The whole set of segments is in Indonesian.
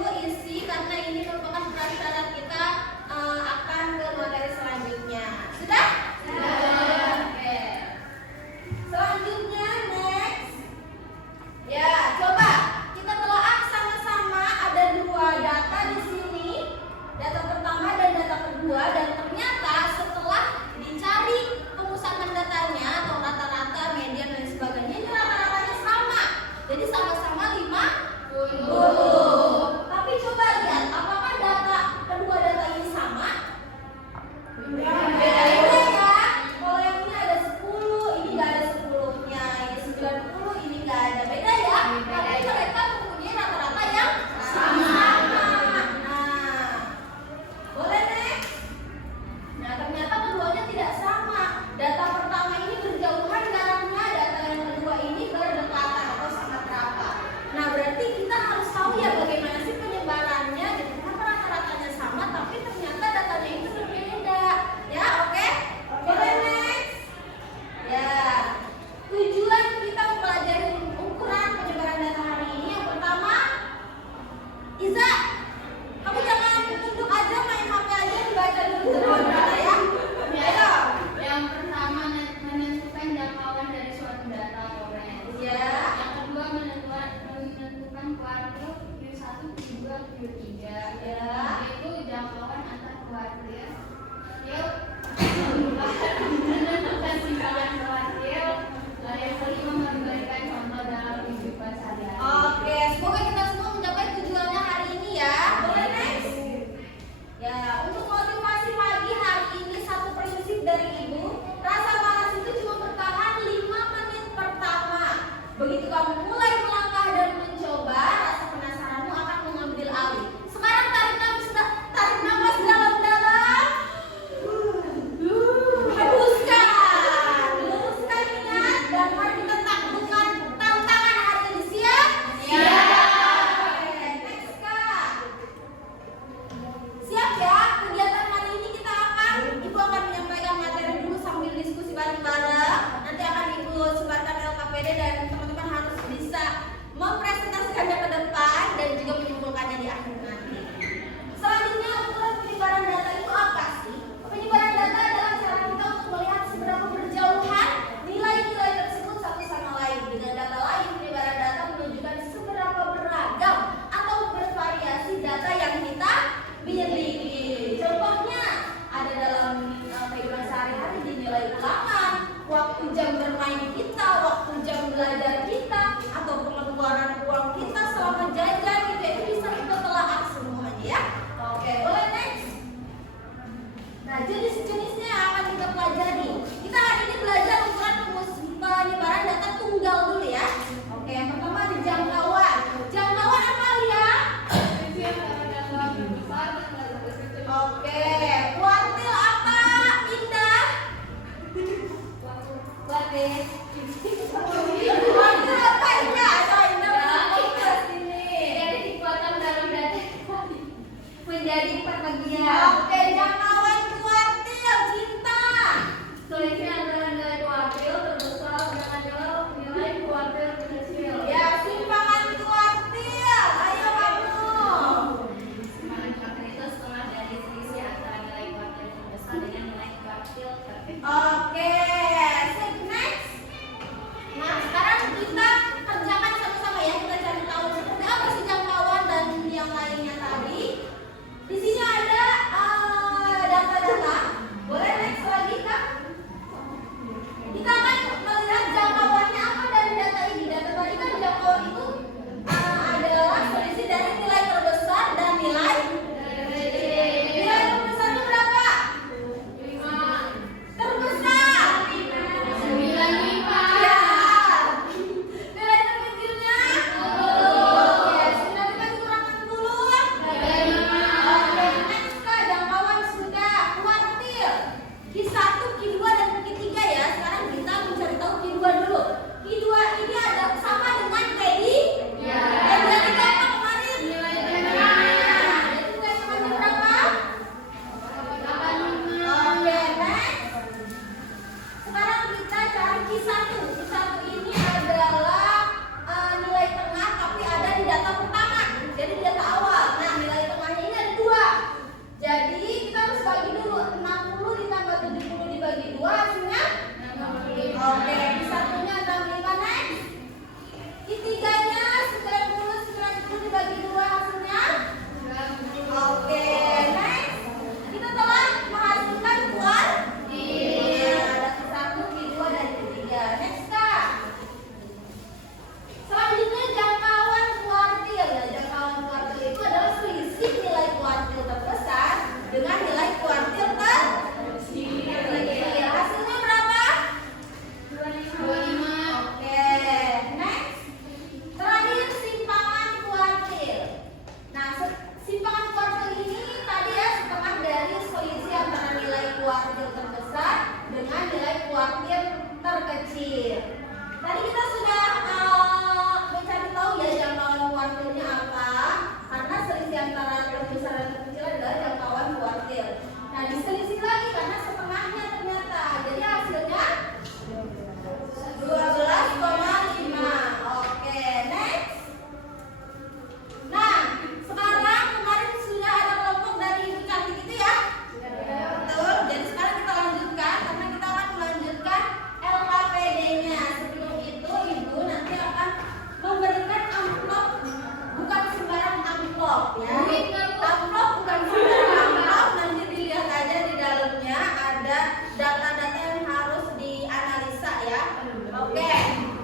dulu isi karena ini merupakan prasyarat kita akan ke materi selanjutnya. Sudah? Sudah. Oke. Selanjutnya next. Ya, coba kita telaah sama-sama, ada dua data di sini. Data pertama dan data kedua, dan ternyata setelah dicari pemusatan datanya atau rata-rata, median dan sebagainya, ini rata-ratanya sama. Jadi sama-sama 50. Tapi coba lihat, apakah data kedua data ini sama? Beda ya. Kalau yang ini ada 10, ini nggak ada 10-nya. Ini 90, ini nggak ada. Beda ya. Tapi mereka mempunyai rata-rata yang sama. Nah, boleh next. Nah, ternyata keduanya tidak sama. Data pertama ini berjauhan jaraknya, data yang kedua ini berdekatan atau sangat rapat. Nah, berarti kita harus tahu ya bagaimana sih penyebarannya. Gitu. Kenapa rata-ratanya sama, tapi ternyata datanya itu berbeda. Ya, oke? Boleh next. Ya, tujuan kita mempelajari ukuran penyebaran data hari ini yang pertama, Iza, kamu jangan tunduk aja, main HP aja, dibaca dulu terus ya. Ayo. Yang pertama menentukan jangkauan dari suatu data Lorenz. Ya. Yang kedua menentukan kuartil Q1, Q2, Q3. Ya. Yaitu jangkauan antar kuartil. Menentukan simpangan kuartil. Yang kelima memberikan contoh dalam kehidupan sehari-hari. Oke, semoga kita semua mencapai tujuannya hari ini ya. Boleh next? Ya, untuk motivasi pagi hari ini satu prinsip dari Ibu, rasa malas itu cuma bertahan 5 menit pertama. Begitu kamu mulai melangkah dan mencoba, rasa penasaranmu akan mengambil alih. Sekarang tarik nafas dalam-dalam. Hembuskan. Luruskan niat dan mari kita taklukkan tantangan hari ini. Siap? Siap. Oke, next Kak. Siap ya? Kegiatan hari ini kita Ibu akan menyampaikan materi dulu sambil diskusi bareng-bareng. Nanti akan Ibu sebarkan LKPD dan teman-teman harus bisa mempresentasikannya ke depan dan juga menyimpulkannya di akhir nanti. Selanjutnya, ukuran penyebaran data itu apa sih? Penyebaran data adalah cara kita untuk melihat seberapa berjauhan nilai-nilai tersebut satu sama lain. Dengan data lain, penyebaran data menunjukkan seberapa beragam atau bervariasi data yang kita miliki. Contohnya ada dalam kehidupan sehari-hari di nilai ulangan, waktu jam bermain kita, waktu jam belajar kita, atau pengeluaran uang kita selama jajan gitu. Itu bisa kita telaah semuanya ya. Oke, boleh next. Nah, jenis-jenisnya yang akan kita pelajari. Kita hari ini belajar ukuran penyebaran data tunggal dulu ya. Oke, yang pertama ada jangkauan. Jangkauan apa ya? Oke, kuartil apa? Indah? Kuartil. Kuartil apa Indah? Ayo Indah ke sini. Jadi dipotong dalam data menjadi 4 bagian. Oke, jangkauan kuartil Cinta. Selisih antara nilai kuartil terbesar dengan nilai kuartil terkecil. Ya, simpangan kuartil. Ayo kamu. Simpangan kuartil itu setengah dari selisih antara nilai kuartil terbesar dengan nilai kuartil terkecil. Oke, sip, next. Nah, sekarang kita kerjakan sama-sama ya. Kita cari tahu seperti apa sih jangkauan dan yang lainnya tadi. Di sini amplop ya. Duit nggak, Bu? Amplop bukan sembarang amplop, nanti dilihat aja di dalamnya ada data-data yang harus dianalisa ya. Oke.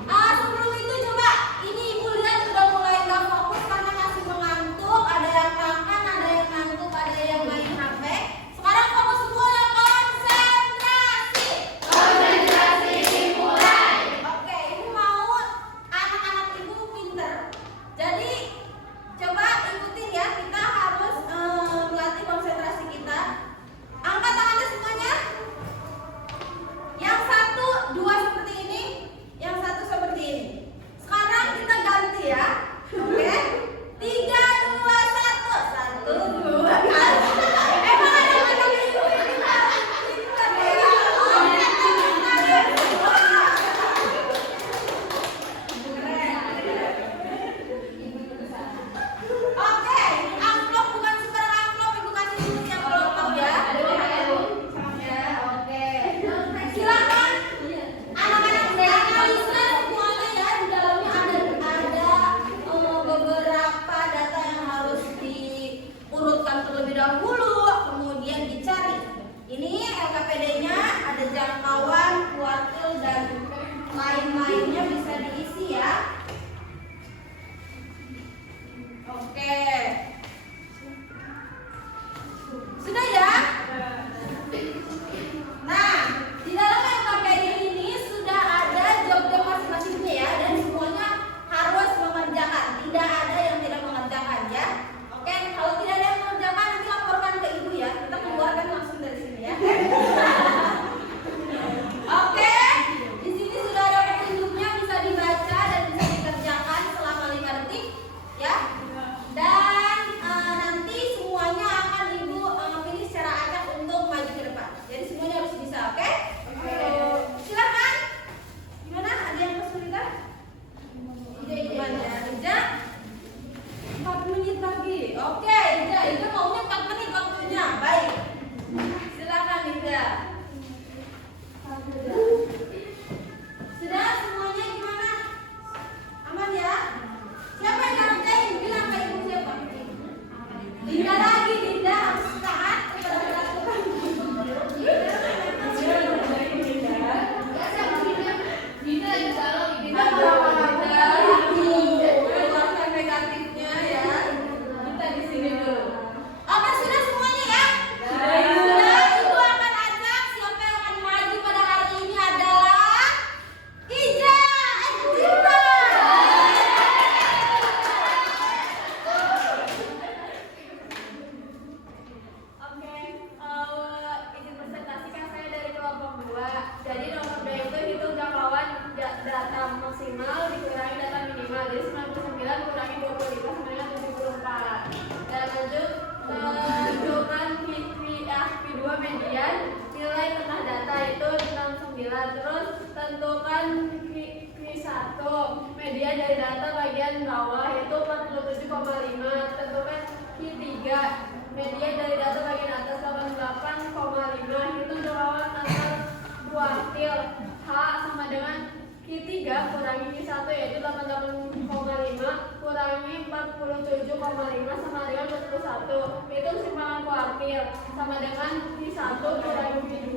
Sebelum itu coba ini ibu lihat sudah mulai nggak fokus karena masih mengantuk, ada yang makan, ada yang ngantuk, ada yang main HP. Sekarang fokus semua, konsentrasi. Konsentrasi dimulai. Oke, ibu mau anak-anak ibu pinter. Jadi coba ikutin ya, kita harus melatih konsentrasi kita. Angkat tangannya semuanya. Yang satu, dua seperti ini, yang satu seperti ini. Sekarang kita ganti ya. Oke. 3, 2, 1. 1, 2, 1. Emang ada anak ibu ini paling pinter ya. Oke, amplop bukan sembarang amplop, ibu kasih dulu yang kelompok ya. Ya, oke. Silakan anak-anak analisa semuanya ya, di dalamnya ada beberapa data yang harus diurutkan terlebih dahulu, kemudian dicari. Ini LKPD-nya ada jangkauan, kuartil dan lain-lainnya bisa diisi ya. Oke. Sudah ya? Nah, di dalam LKPD ini sudah ada job-job masing-masingnya ya, dan semuanya harus mengerjakan. Tidak ada yang tidak mengerjakan ya. Oke, kalau tidak ada yang mengerjakan nanti laporkan ke ibu ya. Kita keluarkan langsung dari sini ya. Oke, di sini sudah ada petunjuknya, bisa dibaca dan bisa dikerjakan selama 5 detik ya. Dan nanti semuanya akan ibu pilih secara acak untuk maju ke depan. Jadi semuanya harus bisa, oke? Silakan. Gimana? Ada yang kesulitan? Ija, Ija. 4 menit lagi. Oke, Ija maunya 4 menit waktunya. Baik. Silakan Ija. Sudah semuanya gimana? Aman ya? Siapa yang ngerjain? Bilang ke ibu siapa? Dinda lagi, Dinda. Taat kepada peraturan. Dinda yang salah, Dinda marah-marah. Keluarkan negatifnya ya. Kita di sini dulu. Oke, sudah semuanya ya? Sudah, ibu akan ajak siapa yang akan maju pada hari ini adalah Ija. Dinda. Oke, izin presentasikan saya dari kelompok 2. Jadi nomor 2 itu hitung jangkauan data maksimal dikurangi data minimal. Jadi 99 kurangi 25 sama dengan 74. Dan lanjut hitungan P2 median, nilai tengah data itu 69. Terus tentukan Q1 median dari data bagian bawah itu 47,5. Tentukan Q3 median dari data bagian atas 88,5. Hitung jangkauan antar kuartil. H sama dengan Q3 kurangi Q1 yaitu 88,5 kurangi 47,5 sama dengan 21. Hitung simpangan kuartil sama dengan Q1 kurangi Q2